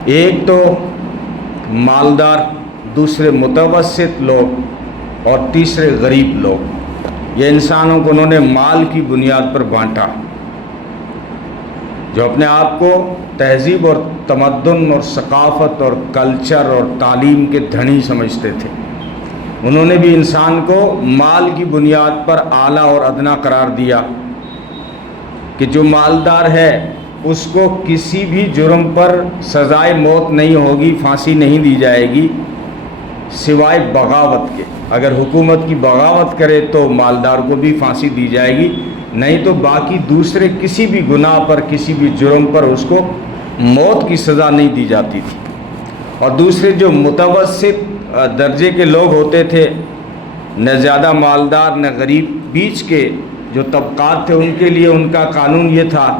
ایک تو مالدار، دوسرے متوسط لوگ اور تیسرے غریب لوگ۔ یہ انسانوں کو انہوں نے مال کی بنیاد پر بانٹا۔ جو اپنے آپ کو تہذیب اور تمدن اور ثقافت اور کلچر اور تعلیم کے دھنی سمجھتے تھے، انہوں نے بھی انسان کو مال کی بنیاد پر اعلیٰ اور ادنا قرار دیا کہ جو مالدار ہے اس کو کسی بھی جرم پر سزائے موت نہیں ہوگی، پھانسی نہیں دی جائے گی سوائے بغاوت کے۔ اگر حکومت کی بغاوت کرے تو مالدار کو بھی پھانسی دی جائے گی، نہیں تو باقی دوسرے کسی بھی گناہ پر، کسی بھی جرم پر اس کو موت کی سزا نہیں دی جاتی تھی۔ اور دوسرے جو متوسط درجے کے لوگ ہوتے تھے، نہ زیادہ مالدار نہ غریب، بیچ کے جو طبقات تھے، ان کے لیے ان کا قانون یہ تھا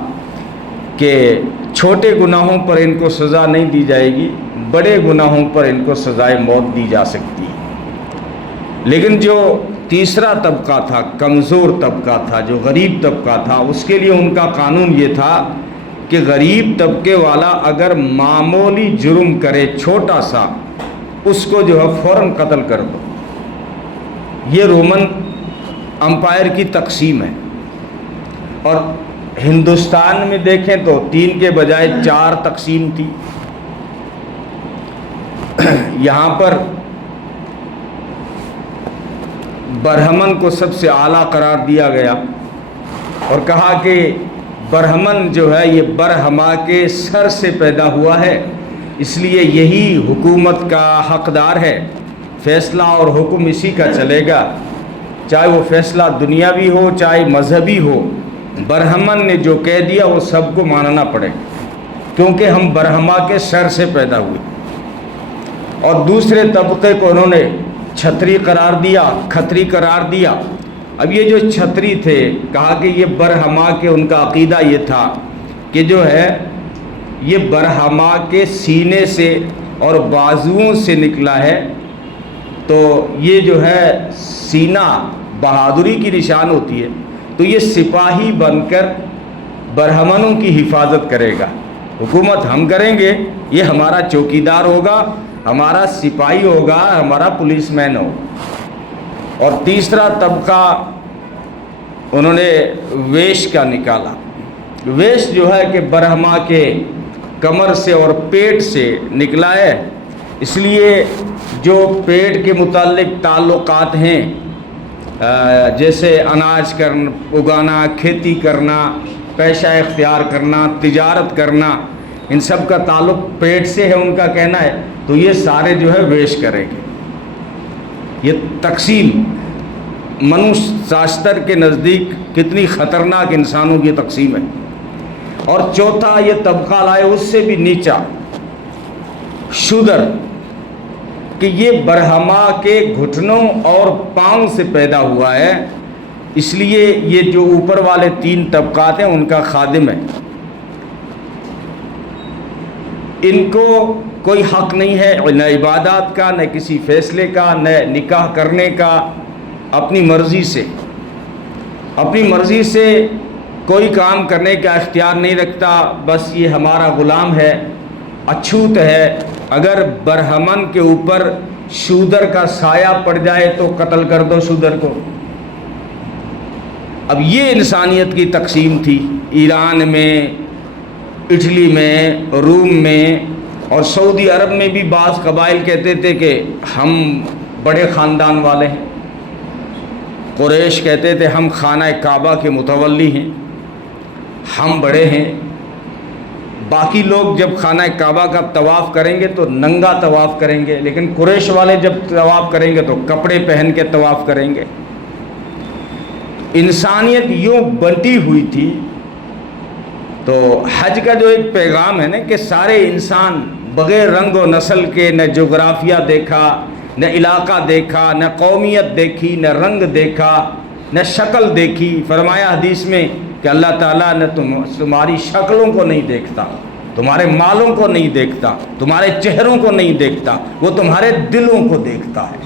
کہ چھوٹے گناہوں پر ان کو سزا نہیں دی جائے گی، بڑے گناہوں پر ان کو سزائے موت دی جا سکتی ہے۔ لیکن جو تیسرا طبقہ تھا، کمزور طبقہ تھا، جو غریب طبقہ تھا، اس کے لیے ان کا قانون یہ تھا کہ غریب طبقے والا اگر معمولی جرم کرے چھوٹا سا، اس کو جو ہے فوراً قتل کر دو۔ یہ رومن امپائر کی تقسیم ہے۔ اور ہندوستان میں دیکھیں تو 3 کے بجائے 4 تقسیم تھی۔ یہاں پر برہمن کو سب سے اعلیٰ قرار دیا گیا اور کہا کہ برہمن جو ہے یہ برہما کے سر سے پیدا ہوا ہے، اس لیے یہی حکومت کا حقدار ہے، فیصلہ اور حکم اسی کا چلے گا، چاہے وہ فیصلہ دنیاوی ہو چاہے مذہبی ہو۔ برہمن نے جو کہہ دیا وہ سب کو ماننا پڑے، کیونکہ ہم برہما کے سر سے پیدا ہوئے۔ اور دوسرے طبقے کو انہوں نے چھتری قرار دیا، کھتری قرار دیا۔ اب یہ جو چھتری تھے، کہا کہ یہ برہما کے، ان کا عقیدہ یہ تھا کہ جو ہے یہ برہما کے سینے سے اور بازوؤں سے نکلا ہے، تو یہ جو ہے سینہ بہادری کی نشان ہوتی ہے، تو یہ سپاہی بن کر برہمنوں کی حفاظت کرے گا۔ حکومت ہم کریں گے، یہ ہمارا چوکیدار ہوگا، ہمارا سپاہی ہوگا، ہمارا پولیس مین ہوگا۔ اور تیسرا طبقہ انہوں نے ویش کا نکالا۔ ویش جو ہے کہ برہما کے کمر سے اور پیٹ سے نکلا ہے، اس لیے جو پیٹ کے متعلق تعلقات ہیں، جیسے اناج اگانا، کھیتی کرنا، پیشہ اختیار کرنا، تجارت کرنا، ان سب کا تعلق پیٹ سے ہے، ان کا کہنا ہے، تو یہ سارے جو ہے ویش کریں گے۔ یہ تقسیم منوش شاستر کے نزدیک کتنی خطرناک انسانوں کی تقسیم ہے۔ اور چوتھا یہ طبقہ لائے اس سے بھی نیچا، شودر، کہ یہ برہما کے گھٹنوں اور پاؤں سے پیدا ہوا ہے، اس لیے یہ جو اوپر والے 3 طبقات ہیں ان کا خادم ہے۔ ان کو کوئی حق نہیں ہے نہ عبادات کا، نہ کسی فیصلے کا، نہ نکاح کرنے کا، اپنی مرضی سے کوئی کام کرنے کا اختیار نہیں رکھتا، بس یہ ہمارا غلام ہے، اچھوت ہے۔ اگر برہمن کے اوپر شودر کا سایہ پڑ جائے تو قتل کر دو شودر کو۔ اب یہ انسانیت کی تقسیم تھی۔ ایران میں، اٹلی میں، روم میں اور سعودی عرب میں بھی بعض قبائل کہتے تھے کہ ہم بڑے خاندان والے ہیں۔ قریش کہتے تھے ہم خانہ کعبہ کے متولی ہیں، ہم بڑے ہیں۔ باقی لوگ جب خانہ کعبہ کا طواف کریں گے تو ننگا طواف کریں گے، لیکن قریش والے جب طواف کریں گے تو کپڑے پہن کے طواف کریں گے۔ انسانیت یوں بنٹی ہوئی تھی۔ تو حج کا جو ایک پیغام ہے نا کہ سارے انسان بغیر رنگ و نسل کے، نہ جغرافیہ دیکھا، نہ علاقہ دیکھا، نہ قومیت دیکھی، نہ رنگ دیکھا، نہ شکل دیکھی۔ فرمایا حدیث میں کہ اللہ تعالیٰ نے تمہاری شکلوں کو نہیں دیکھتا، تمہارے مالوں کو نہیں دیکھتا، تمہارے چہروں کو نہیں دیکھتا، وہ تمہارے دلوں کو دیکھتا ہے۔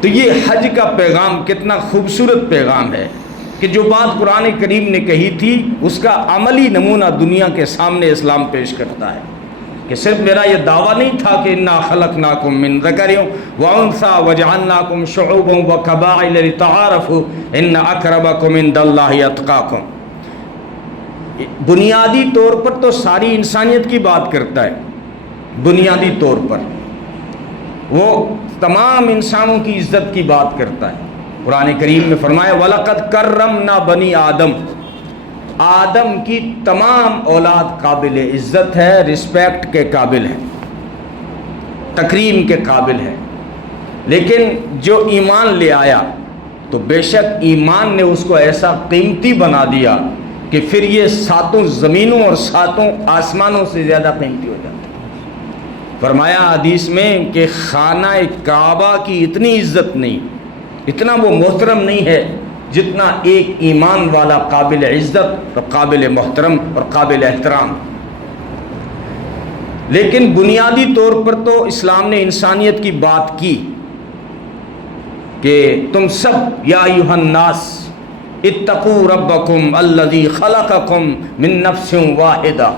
تو یہ حج کا پیغام کتنا خوبصورت پیغام ہے کہ جو بات قرآن کریم نے کہی تھی اس کا عملی نمونہ دنیا کے سامنے اسلام پیش کرتا ہے۔ کہ صرف میرا یہ دعویٰ نہیں تھا کہ انا خلقناکم من ذکر و انثی وجعلناکم شعوبا وقبائل لتعارفوا ان اکرمکم عند اللہ اتقاکم. بنیادی طور پر تو ساری انسانیت کی بات کرتا ہے. بنیادی طور پر وہ تمام انسانوں کی عزت کی بات کرتا ہے. قرآن کریم میں فرمایا وَلَقَدْ كَرَّمْنَا بَنِي آدم. آدم کی تمام اولاد قابل عزت ہے، رسپیکٹ کے قابل ہے، تکریم کے قابل ہے. لیکن جو ایمان لے آیا تو بے شک ایمان نے اس کو ایسا قیمتی بنا دیا کہ پھر یہ ساتوں زمینوں اور ساتوں آسمانوں سے زیادہ قیمتی ہو جاتا ہے. فرمایا حدیث میں کہ خانہ کعبہ کی اتنی عزت نہیں، اتنا وہ محترم نہیں ہے جتنا ایک ایمان والا قابل عزت اور قابل محترم اور قابل احترام. لیکن بنیادی طور پر تو اسلام نے انسانیت کی بات کی کہ تم سب یا ایھا الناس اتقوا ربکم الذی خلقکم من نفس واحدہ.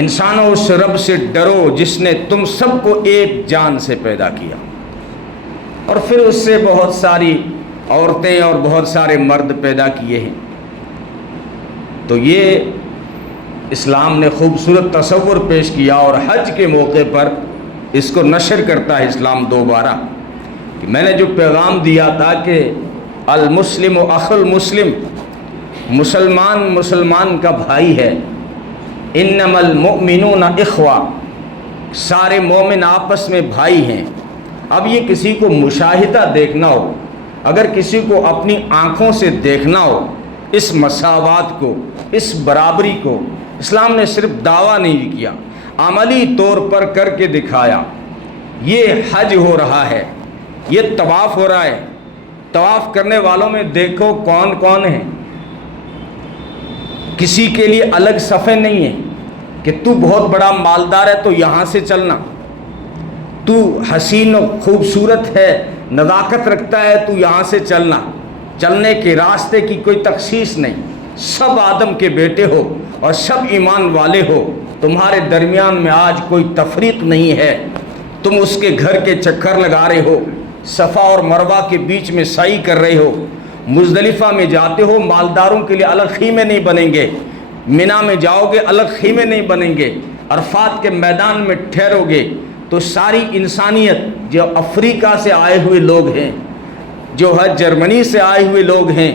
انسانوں اس رب سے ڈرو جس نے تم سب کو ایک جان سے پیدا کیا اور پھر اس سے بہت ساری عورتیں اور بہت سارے مرد پیدا کیے ہیں. تو یہ اسلام نے خوبصورت تصور پیش کیا اور حج کے موقع پر اس کو نشر کرتا ہے اسلام دوبارہ کہ میں نے جو پیغام دیا تھا کہ المسلم و اخو المسلم، مسلمان مسلمان کا بھائی ہے. انما المؤمنون اخوہ، سارے مومن آپس میں بھائی ہیں. اب یہ کسی کو مشاہدہ دیکھنا ہو، اگر کسی کو اپنی آنکھوں سے دیکھنا ہو اس مساوات کو، اس برابری کو، اسلام نے صرف دعویٰ نہیں کیا، عملی طور پر کر کے دکھایا. یہ حج ہو رہا ہے، یہ طواف ہو رہا ہے. طواف کرنے والوں میں دیکھو کون کون ہیں. کسی کے لیے الگ صفیں نہیں ہیں کہ تو بہت بڑا مالدار ہے تو یہاں سے چلنا، تو حسین و خوبصورت ہے، نزاکت رکھتا ہے تو یہاں سے چلنا. چلنے کے راستے کی کوئی تخصیص نہیں. سب آدم کے بیٹے ہو اور سب ایمان والے ہو. تمہارے درمیان میں آج کوئی تفریق نہیں ہے. تم اس کے گھر کے چکر لگا رہے ہو، صفا اور مروہ کے بیچ میں سعی کر رہے ہو، مزدلفہ میں جاتے ہو، مالداروں کے لیے الگ خیمے نہیں بنیں گے. مینا میں جاؤ گے الگ خیمے نہیں بنیں گے. عرفات کے میدان میں ٹھہرو گے تو ساری انسانیت، جو افریقہ سے آئے ہوئے لوگ ہیں، جو ہے جرمنی سے آئے ہوئے لوگ ہیں،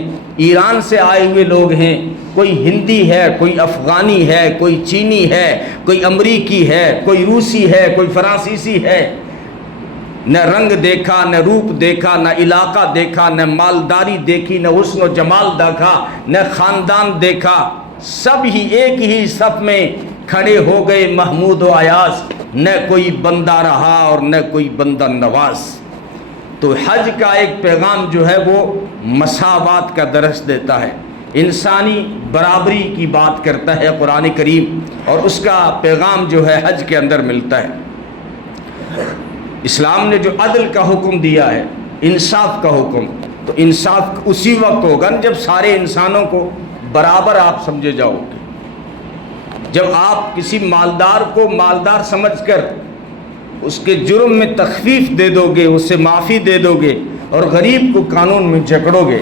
ایران سے آئے ہوئے لوگ ہیں، کوئی ہندی ہے، کوئی افغانی ہے، کوئی چینی ہے، کوئی امریکی ہے، کوئی روسی ہے، کوئی فرانسیسی ہے. نہ رنگ دیکھا، نہ روپ دیکھا، نہ علاقہ دیکھا، نہ مالداری دیکھی، نہ حسن و جمال دیکھا، نہ خاندان دیکھا. سب ہی ایک ہی صف میں کھڑے ہو گئے محمود و ایاز. نہ کوئی بندہ رہا اور نہ کوئی بندہ نواز. تو حج کا ایک پیغام جو ہے وہ مساوات کا درس دیتا ہے، انسانی برابری کی بات کرتا ہے قرآن کریم، اور اس کا پیغام جو ہے حج کے اندر ملتا ہے. اسلام نے جو عدل کا حکم دیا ہے، انصاف کا حکم، تو انصاف اسی وقت ہوگا جب سارے انسانوں کو برابر آپ سمجھے جاؤ گے. جب آپ کسی مالدار کو مالدار سمجھ کر اس کے جرم میں تخفیف دے دو گے، اسے معافی دے دو گے، اور غریب کو قانون میں جکڑو گے،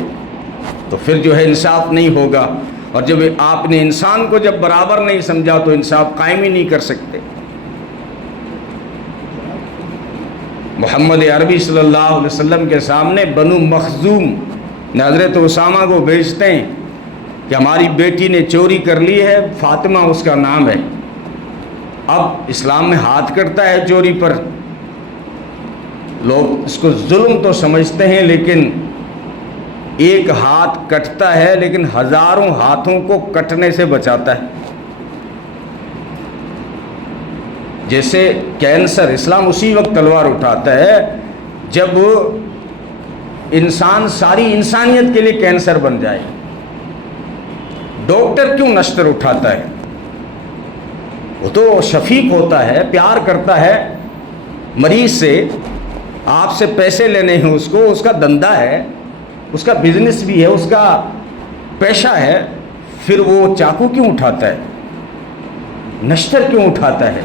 تو پھر جو ہے انصاف نہیں ہوگا. اور جب آپ نے انسان کو جب برابر نہیں سمجھا تو انصاف قائم ہی نہیں کر سکتے. محمد عربی صلی اللہ علیہ وسلم کے سامنے بنو مخزوم نے حضرت اسامہ کو بھیجتے ہیں کہ ہماری بیٹی نے چوری کر لی ہے، فاطمہ اس کا نام ہے. اب اسلام میں ہاتھ کٹتا ہے چوری پر. لوگ اس کو ظلم تو سمجھتے ہیں، لیکن ایک ہاتھ کٹتا ہے لیکن ہزاروں ہاتھوں کو کٹنے سے بچاتا ہے. جیسے کینسر، اسلام اسی وقت تلوار اٹھاتا ہے جب انسان ساری انسانیت کے لیے کینسر بن جائے. ڈاکٹر کیوں نشتر اٹھاتا ہے؟ وہ تو شفیق ہوتا ہے، پیار کرتا ہے مریض سے. آپ سے پیسے لینے ہیں اس کو، اس کا دھندا ہے، اس کا بزنس بھی ہے، اس کا پیشہ ہے. پھر وہ چاقو کیوں اٹھاتا ہے؟ نشتر کیوں اٹھاتا ہے؟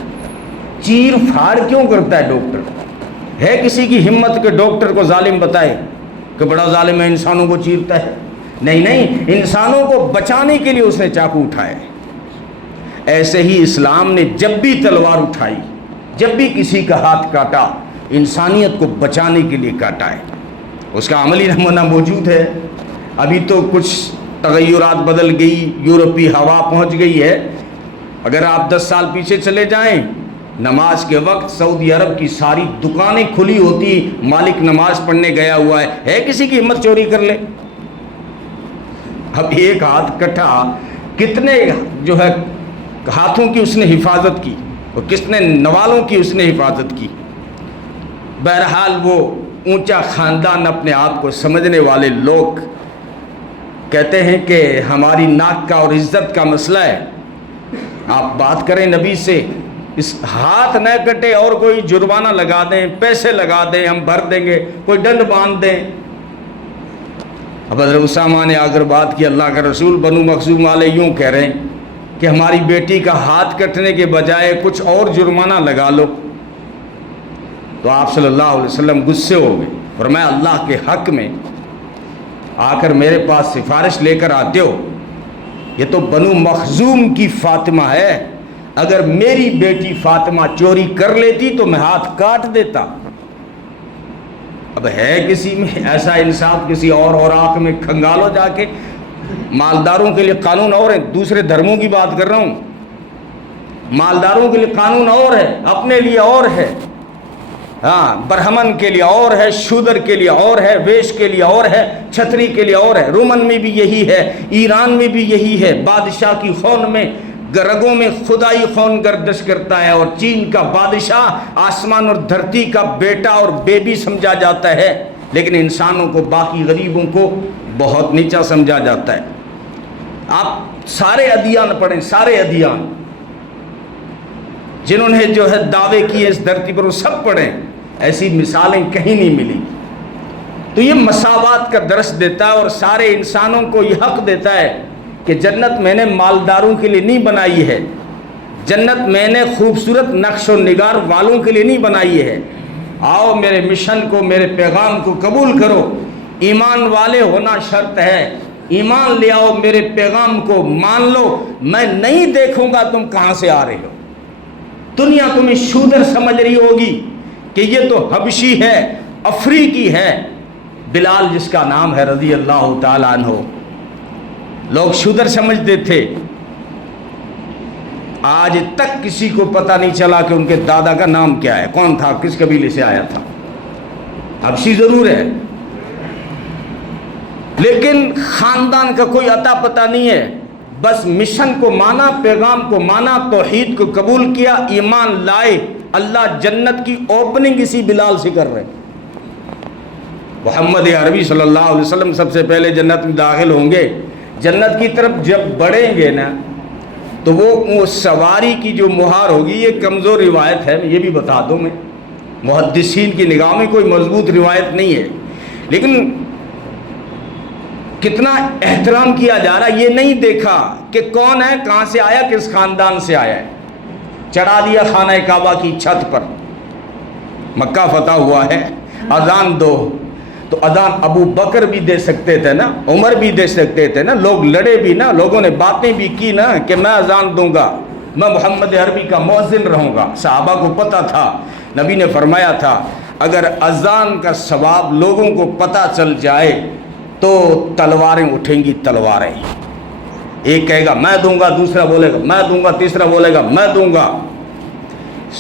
چیر پھاڑ کیوں کرتا ہے ڈاکٹر؟ ہے کسی کی ہمت کہ ڈاکٹر کو ظالم بتائے کہ بڑا ظالم ہے، انسانوں کو چیرتا ہے؟ نہیں، انسانوں کو بچانے کے لیے اس نے چاقو اٹھائے۔ ایسے ہی اسلام نے جب بھی تلوار اٹھائی، جب بھی کسی کا ہاتھ کاٹا، انسانیت کو بچانے کے لیے کاٹا ہے۔ اس کا عملی نمونہ موجود ہے۔ ابھی تو کچھ تغیرات بدل گئی، یورپی ہوا پہنچ گئی ہے۔ اگر آپ 10 سال پیچھے چلے جائیں، نماز کے وقت سعودی عرب کی ساری دکانیں کھلی ہوتی، مالک نماز پڑھنے گیا ہوا ہے کسی کی ہمت چوری کر لے؟ اب ایک ہاتھ کٹا، کتنے جو ہے ہاتھوں کی اس نے حفاظت کی اور کتنے نوالوں کی اس نے حفاظت کی۔ بہرحال وہ اونچا خاندان اپنے آپ کو سمجھنے والے لوگ کہتے ہیں کہ ہماری ناک کا اور عزت کا مسئلہ ہے۔ آپ بات کریں نبی سے، اس ہاتھ نہ کٹے اور کوئی جرمانہ لگا دیں، پیسے لگا دیں، ہم بھر دیں گے، کوئی ڈنڈ باندھ دیں۔ اب حضرت اسامہ نے آ کر بات کی، اللہ کا رسول بنو مخزوم والے یوں کہہ رہے ہیں کہ ہماری بیٹی کا ہاتھ کٹنے کے بجائے کچھ اور جرمانہ لگا لو۔ تو آپ صلی اللہ علیہ وسلم غصے ہو گئے، فرمایا اللہ کے حق میں آ کر میرے پاس سفارش لے کر آتے ہو؟ یہ تو بنو مخزوم کی فاطمہ ہے، اگر میری بیٹی فاطمہ چوری کر لیتی تو میں ہاتھ کاٹ دیتا۔ اب ہے کسی میں ایسا انصاف؟ کسی اور آنکھ میں کھنگالو جا کے۔ مالداروں کے لیے قانون اور ہے، دوسرے دھرموں کی بات کر رہا ہوں۔ مالداروں کے لیے قانون اور ہے، اپنے لیے اور ہے۔ ہاں، برہمن کے لیے اور ہے، شودر کے لیے اور ہے، ویش کے لیے اور ہے، چھتری کے لیے اور ہے۔ رومن میں بھی یہی ہے، ایران میں بھی یہی ہے۔ بادشاہ کی خون میں، رگوں میں خدائی خون گردش کرتا ہے، اور چین کا بادشاہ آسمان اور دھرتی کا بیٹا اور بیبی سمجھا جاتا ہے، لیکن انسانوں کو، باقی غریبوں کو بہت نیچا سمجھا جاتا ہے۔ آپ سارے ادیان پڑھیں، سارے ادیان جنہوں نے جو ہے دعوے کیے اس دھرتی پر، وہ سب پڑھیں، ایسی مثالیں کہیں نہیں ملی۔ تو یہ مساوات کا درس دیتا ہے اور سارے انسانوں کو یہ حق دیتا ہے کہ جنت میں نے مالداروں کے لیے نہیں بنائی ہے، جنت میں نے خوبصورت نقش و نگار والوں کے لیے نہیں بنائی ہے۔ آؤ میرے مشن کو، میرے پیغام کو قبول کرو، ایمان والے ہونا شرط ہے، ایمان لے آؤ، میرے پیغام کو مان لو، میں نہیں دیکھوں گا تم کہاں سے آ رہے ہو۔ دنیا تمہیں شودر سمجھ رہی ہوگی کہ یہ تو حبشی ہے، افریقی ہے، بلال جس کا نام ہے رضی اللہ تعالیٰ عنہ، لوگ شودر سمجھتے تھے۔ آج تک کسی کو پتہ نہیں چلا کہ ان کے دادا کا نام کیا ہے، کون تھا، کس قبیلے سے آیا تھا۔ حبشی ضرور ہے، لیکن خاندان کا کوئی عطا پتہ نہیں ہے۔ بس مشن کو مانا، پیغام کو مانا، توحید کو قبول کیا، ایمان لائے۔ اللہ جنت کی اوپننگ اسی بلال سے کر رہے۔ محمد عربی صلی اللہ علیہ وسلم سب سے پہلے جنت میں داخل ہوں گے۔ جنت کی طرف جب بڑھیں گے نا، تو وہ سواری کی جو مہار ہوگی، یہ کمزور روایت ہے، یہ بھی بتا دوں میں، محدثین کی نگاہ میں کوئی مضبوط روایت نہیں ہے، لیکن کتنا احترام کیا جا رہا ہے۔ یہ نہیں دیکھا کہ کون ہے، کہاں سے آیا، کس خاندان سے آیا ہے، چڑھا دیا خانہ کعبہ کی چھت پر۔ مکہ فتح ہوا ہے، اذان دو، تو اذان ابو بکر بھی دے سکتے تھے نا، عمر بھی دے سکتے تھے نا، لوگ لڑے بھی نا، لوگوں نے باتیں بھی کی نا کہ میں اذان دوں گا، میں محمد عربی کا مؤذن رہوں گا۔ صحابہ کو پتہ تھا، نبی نے فرمایا تھا اگر اذان کا ثواب لوگوں کو پتہ چل جائے تو تلواریں اٹھیں گی، تلواریں۔ ایک کہے گا میں دوں گا، دوسرا بولے گا میں دوں گا، تیسرا بولے گا میں دوں گا۔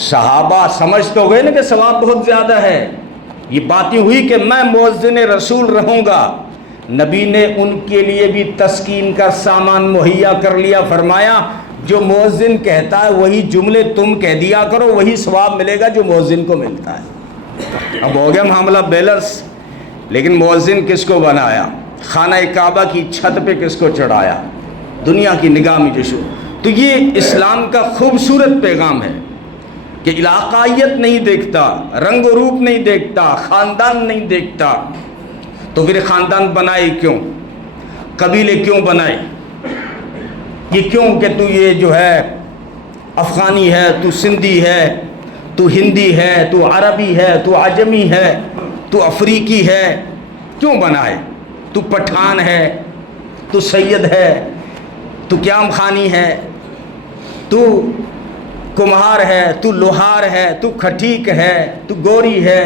صحابہ سمجھ تو گئے نا کہ ثواب بہت زیادہ ہے۔ یہ باتیں ہوئی کہ میں مؤذن رسول رہوں گا، نبی نے ان کے لیے بھی تسکین کا سامان مہیا کر لیا۔ فرمایا جو مؤذن کہتا ہے وہی جملے تم کہہ دیا کرو، وہی ثواب ملے گا جو مؤذن کو ملتا ہے۔ اب ہو گیا معاملہ بیلنس، لیکن مؤذن کس کو بنایا؟ خانہ کعبہ کی چھت پہ کس کو چڑھایا؟ دنیا کی نگاہ میں جو شو۔ تو یہ اسلام کا خوبصورت پیغام ہے کہ علاقائیت نہیں دیکھتا، رنگ و روپ نہیں دیکھتا، خاندان نہیں دیکھتا۔ تو پھر خاندان بنائے کیوں؟ قبیلے کیوں بنائے؟ یہ کیوں کہ تو یہ جو ہے افغانی ہے، تو سندھی ہے، تو ہندی ہے، تو عربی ہے، تو عجمی ہے، تو افریقی ہے، کیوں بنائے؟ تو پٹھان ہے، تو سید ہے، تو قیام خانی ہے، تو کمہار ہے، تو لوہار ہے، تو کھٹیک ہے، تو گوری ہے،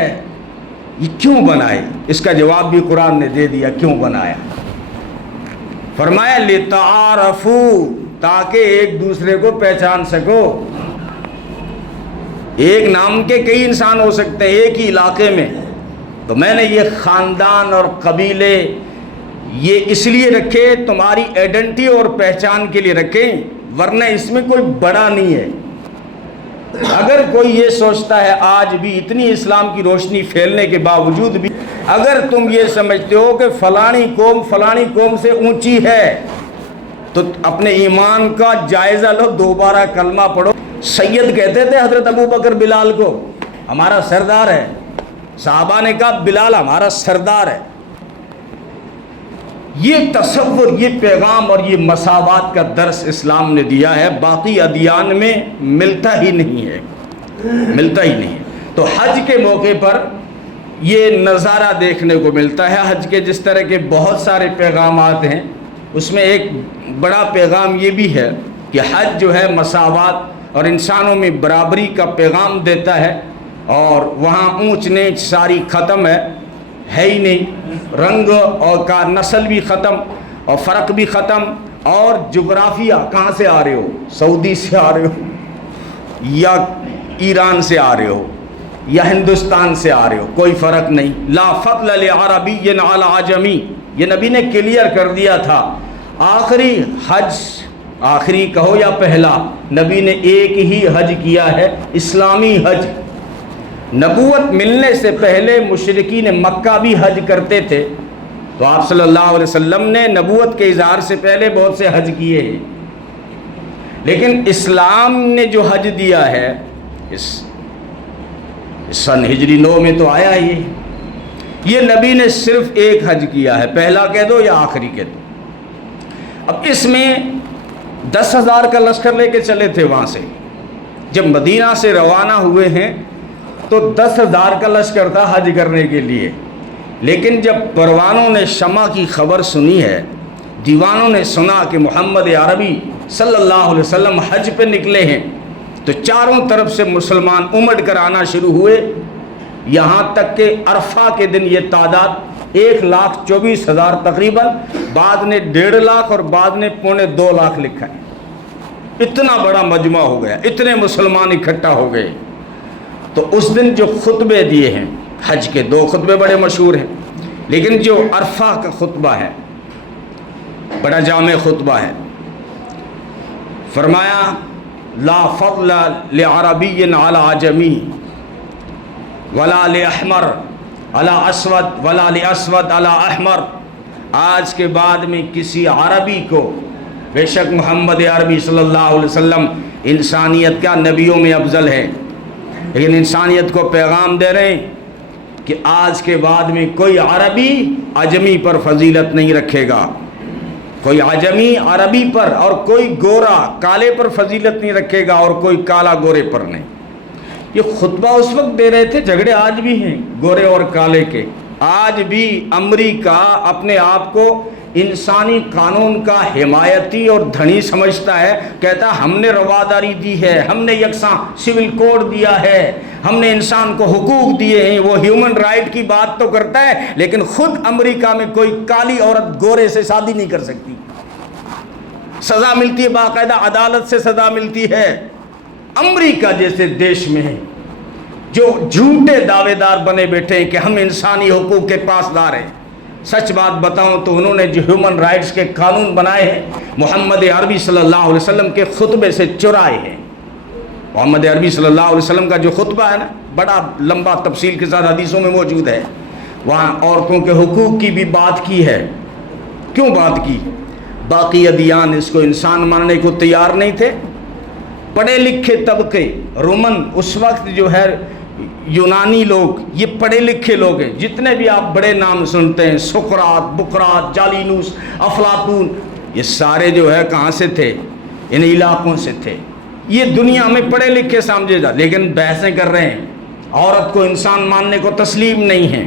یہ کیوں بنائے؟ اس کا جواب بھی قرآن نے دے دیا کیوں بنایا۔ فرمایا لِتَعَارَفُوا، تاکہ ایک دوسرے کو پہچان سکو۔ ایک نام کے کئی انسان ہو سکتے ہیں ایک ہی علاقے میں، تو میں نے یہ خاندان اور قبیلے یہ اس لیے رکھے تمہاری آئیڈینٹی اور پہچان کے لیے رکھے، ورنہ اس میں کوئی بڑا نہیں ہے۔ اگر کوئی یہ سوچتا ہے آج بھی اتنی اسلام کی روشنی پھیلنے کے باوجود بھی اگر تم یہ سمجھتے ہو کہ فلانی قوم سے اونچی ہے، تو اپنے ایمان کا جائزہ لو، دوبارہ کلمہ پڑھو۔ سید کہتے تھے حضرت ابو بکر بلال کو ہمارا سردار ہے، صحابہ نے کہا بلال ہمارا سردار ہے۔ یہ تصور، یہ پیغام اور یہ مساوات کا درس اسلام نے دیا ہے، باقی ادیان میں ملتا ہی نہیں ہے، ملتا ہی نہیں ہے۔ تو حج کے موقع پر یہ نظارہ دیکھنے کو ملتا ہے۔ حج کے جس طرح کے بہت سارے پیغامات ہیں، اس میں ایک بڑا پیغام یہ بھی ہے کہ حج جو ہے مساوات اور انسانوں میں برابری کا پیغام دیتا ہے، اور وہاں اونچ نیچ ساری ختم ہے ہی نہیں، رنگ اور کا نسل بھی ختم اور فرق بھی ختم، اور جغرافیہ کہاں سے آ رہے ہو، سعودی سے آ رہے ہو یا ایران سے آ رہے ہو یا ہندوستان سے آ رہے ہو، کوئی فرق نہیں۔ لا فضل لعربی علی عجمی، یہ نبی نے کلیئر کر دیا تھا۔ آخری حج، آخری کہو یا پہلا، نبی نے ایک ہی حج کیا ہے، اسلامی حج۔ نبوت ملنے سے پہلے مشرکین مکہ بھی حج کرتے تھے، تو آپ صلی اللہ علیہ وسلم نے نبوت کے اظہار سے پہلے بہت سے حج کیے ہیں، لیکن اسلام نے جو حج دیا ہے اس سن ہجری 9 میں تو آیا ہی، یہ نبی نے صرف ایک حج کیا ہے، پہلا کہہ دو یا آخری کہہ دو۔ اب اس میں 10,000 کا لشکر لے کے چلے تھے وہاں سے، جب مدینہ سے روانہ ہوئے ہیں تو 10,000 کا لشکر تھا حج کرنے کے لیے، لیکن جب پروانوں نے شمع کی خبر سنی ہے، دیوانوں نے سنا کہ محمد عربی صلی اللہ علیہ وسلم حج پہ نکلے ہیں، تو چاروں طرف سے مسلمان امڑ کر آنا شروع ہوئے، یہاں تک کہ عرفہ کے دن یہ تعداد 1,24,000 تقریباً، بعد نے 1.5 لاکھ اور بعد نے 2.25 لاکھ لکھا ہے۔ اتنا بڑا مجمع ہو گیا، اتنے مسلمان اکٹھا ہو گئے۔ تو اس دن جو خطبے دیے ہیں، حج کے 2 خطبے بڑے مشہور ہیں، لیکن جو عرفہ کا خطبہ ہے بڑا جامع خطبہ ہے۔ فرمایا لا فضل لعربی علی عجمی ولا لأحمر علی اسود ولا لأسود علی احمر، آج کے بعد میں کسی عربی کو، بے شک محمد عربی صلی اللہ علیہ وسلم انسانیت کا نبیوں میں افضل ہے، لیکن انسانیت کو پیغام دے رہے ہیں کہ آج کے بعد میں کوئی عربی عجمی پر فضیلت نہیں رکھے گا، کوئی عجمی عربی پر، اور کوئی گورا کالے پر فضیلت نہیں رکھے گا، اور کوئی کالا گورے پر نہیں۔ یہ خطبہ اس وقت دے رہے تھے، جھگڑے آج بھی ہیں گورے اور کالے کے، آج بھی امریکہ اپنے آپ کو انسانی قانون کا حمایتی اور دھنی سمجھتا ہے، کہتا ہے ہم نے رواداری دی ہے، ہم نے یکساں سول کوڈ دیا ہے، ہم نے انسان کو حقوق دیے ہیں، وہ ہیومن رائٹ کی بات تو کرتا ہے، لیکن خود امریکہ میں کوئی کالی عورت گورے سے شادی نہیں کر سکتی، سزا ملتی ہے، باقاعدہ عدالت سے سزا ملتی ہے۔ امریکہ جیسے دیش میں جو جھوٹے دعوے دار بنے بیٹھے ہیں کہ ہم انسانی حقوق کے پاسدار ہیں، سچ بات بتاؤں تو انہوں نے جو ہیومن رائٹس کے قانون بنائے ہیں محمد عربی صلی اللہ علیہ وسلم کے خطبے سے چرائے ہیں۔ محمد عربی صلی اللہ علیہ وسلم کا جو خطبہ ہے نا، بڑا لمبا تفصیل کے ساتھ حدیثوں میں موجود ہے، وہاں عورتوں کے حقوق کی بھی بات کی ہے۔ کیوں بات کی؟ باقی ادیان اس کو انسان ماننے کو تیار نہیں تھے، پڑھے لکھے طبقے، رومن اس وقت جو ہے یونانی لوگ، یہ پڑھے لکھے لوگ ہیں، جتنے بھی آپ بڑے نام سنتے ہیں، سقراط، بقراط، جالینوس، افلاطون، یہ سارے جو ہے کہاں سے تھے؟ ان علاقوں سے تھے۔ یہ دنیا میں پڑھے لکھے سمجھے جا، لیکن بحثیں کر رہے ہیں، عورت کو انسان ماننے کو تسلیم نہیں ہے۔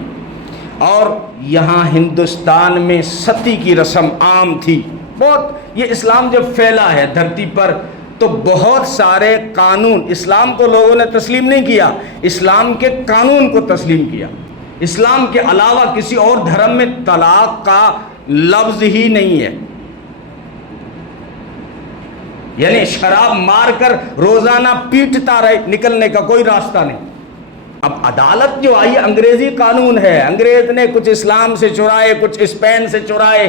اور یہاں ہندوستان میں ستی کی رسم عام تھی بہت۔ یہ اسلام جب پھیلا ہے دھرتی پر تو بہت سارے قانون، اسلام کو لوگوں نے تسلیم نہیں کیا، اسلام کے قانون کو تسلیم کیا۔ اسلام کے علاوہ کسی اور دھرم میں طلاق کا لفظ ہی نہیں ہے، یعنی شراب مار کر روزانہ پیٹتا رہے، نکلنے کا کوئی راستہ نہیں۔ اب عدالت جو آئی انگریزی قانون ہے، انگریز نے کچھ اسلام سے چرائے، کچھ اسپین سے چرائے۔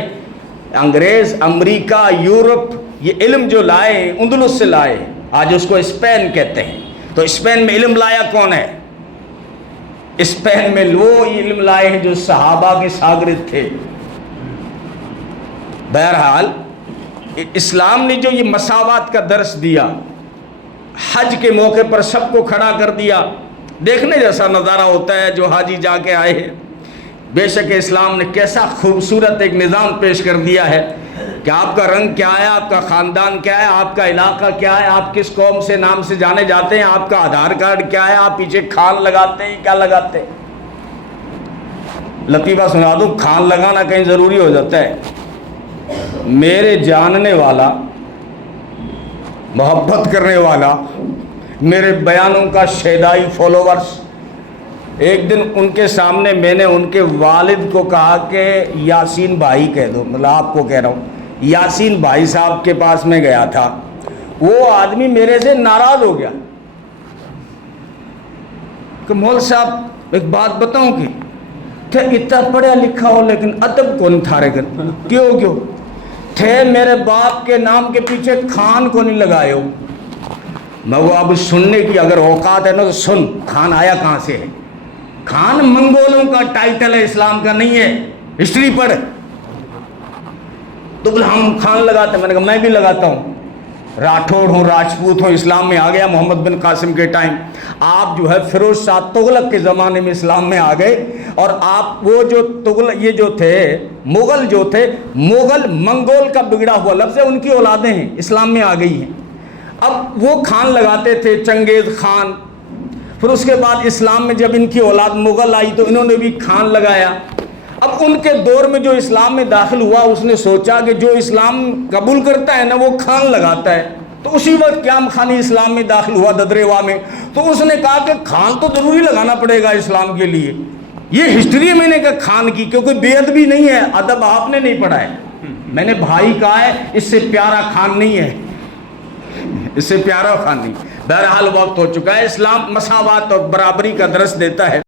انگریز امریکہ یورپ یہ علم جو لائے اندلس سے لائے، آج اس کو اسپین کہتے ہیں۔ تو اسپین میں علم لایا کون ہے؟ اسپین میں وہ علم لائے ہیں جو صحابہ کے شاگرد تھے۔ بہرحال اسلام نے جو یہ مساوات کا درس دیا، حج کے موقع پر سب کو کھڑا کر دیا، دیکھنے جیسا نظارہ ہوتا ہے جو حاجی جا کے آئے ہیں۔ بے شک اسلام نے کیسا خوبصورت ایک نظام پیش کر دیا ہے کہ آپ کا رنگ کیا ہے، آپ کا خاندان کیا ہے، آپ کا علاقہ کیا ہے، آپ کس قوم سے نام سے جانے جاتے ہیں، آپ کا آدھار کارڈ کیا ہے، آپ پیچھے کھان لگاتے ہیں کیا لگاتے ہیں۔ لطیفہ سنا دوں، کھان لگانا کہیں ضروری ہو جاتا ہے۔ میرے جاننے والا، محبت کرنے والا، میرے بیانوں کا شیدائی فالوورز، ایک دن ان کے سامنے میں نے ان کے والد کو کہا کہ یاسین بھائی کہہ دو، مطلب آپ کو کہہ رہا ہوں، یاسین بھائی صاحب کے پاس میں گیا تھا، وہ آدمی میرے سے ناراض ہو گیا کہ مول صاحب ایک بات بتاؤں کہ تھے اتنا پڑھا لکھا ہو لیکن ادب کون تھارے کر، کیوں تھے میرے باپ کے نام کے پیچھے خان کو نہیں لگائے ہو۔ میں وہ اب سننے کی اگر اوقات ہے نا تو سن، خان آیا کہاں سے ہے؟ خان منگولوں کا ٹائٹل ہے، اسلام کا نہیں ہے، ہسٹری پڑھ۔ تو بولے ہم خان لگاتے ہیں، میں نے کہا میں بھی لگاتا ہوں، راٹھوڑ ہوں راجپوت ہوں، اسلام میں آ گیا محمد بن قاسم کے ٹائم، آپ جو ہے فیروز شاہ تغلق کے زمانے میں اسلام میں آ گئے، اور آپ وہ جو تغلق یہ جو تھے مغل جو تھے، مغل منگول کا بگڑا ہوا لفظ ہے، ان کی اولادیں ہیں، اسلام میں آ گئی ہیں۔ اب وہ خان لگاتے تھے، چنگیز خان، پھر اس کے بعد اسلام میں جب ان کی اولاد مغل آئی تو انہوں نے بھی خان لگایا۔ اب ان کے دور میں جو اسلام میں داخل ہوا اس نے سوچا کہ جو اسلام قبول کرتا ہے نا وہ خان لگاتا ہے، تو اسی وقت قیام خانی اسلام میں داخل ہوا ددریوا میں، تو اس نے کہا کہ خان تو ضروری لگانا پڑے گا اسلام کے لیے۔ یہ ہسٹری میں نے کہا خان کی، کیونکہ بے ادبی نہیں ہے، ادب آپ نے نہیں پڑھا ہے، میں نے بھائی کہا ہے، اس سے پیارا خان نہیں ہے، اس سے پیارا خان نہیں۔ بہرحال وقت ہو چکا ہے، اسلام مساوات اور برابری کا درس دیتا ہے۔